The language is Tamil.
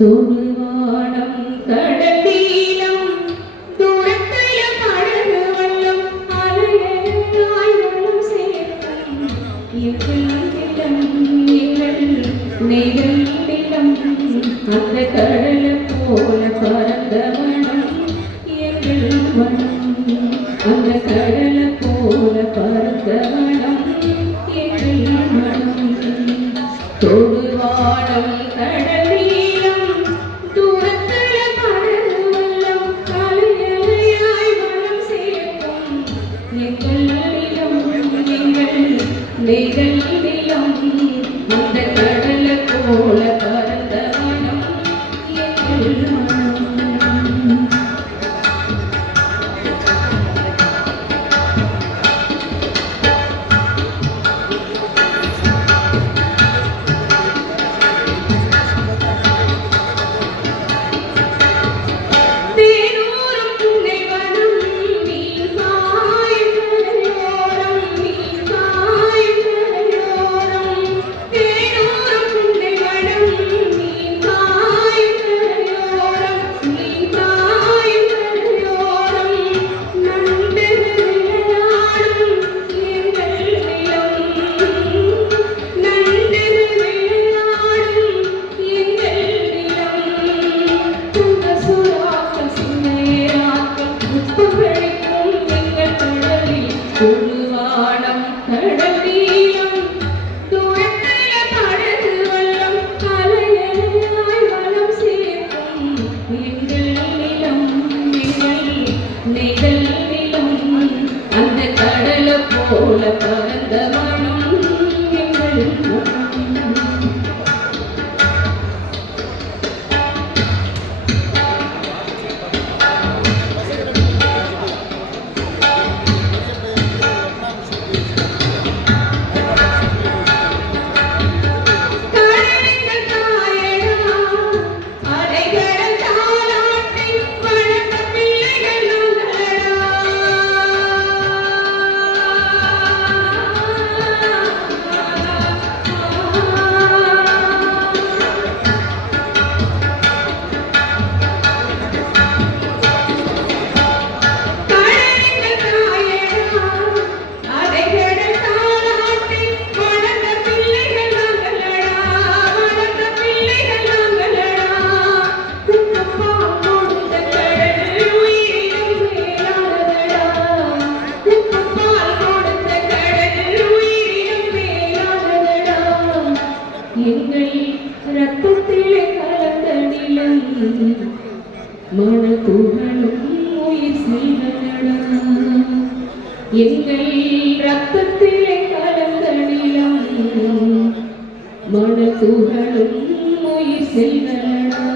தொடுவானம் கடலீலம் தூரத்தில படகு வல்லம் அலையாய் வலம் சேர்க்கும் எங்கள் நெய்தல் நிலம் அந்த கடல போல பறந்த மனம் எங்கள் மனம் அந்த கடல போல பறந்த மனம் எங்கள் மனம் தொடுவானம் கடலீலம் தூரத்தில படகு வல்லம் அலையாய் வலம் சேர்க்கும் எங்கள் நிலம் எங்கள் நெய்தல் நிலம் அந்த கடல போல பறந்த மனம் எங்கள் மனம் தொடுவானம் கடலீலம் தூரத்தில படகு வல்லம் அலையாய் வலம் சேர்க்கும் எங்கள் நிலம் எங்கள் நெய்தல் நிலம் அந்த கடல போல பறந்த மனம் எங்கள் மனம் எங்கள் ரத்தத்திலே கலந்த நிலம் மணல் துகளும் உயிர் செல்வனடா எங்கள் ரத்தத்திலே கலந்த நிலம் மணல் துகளும் உயிர் செல்வனடா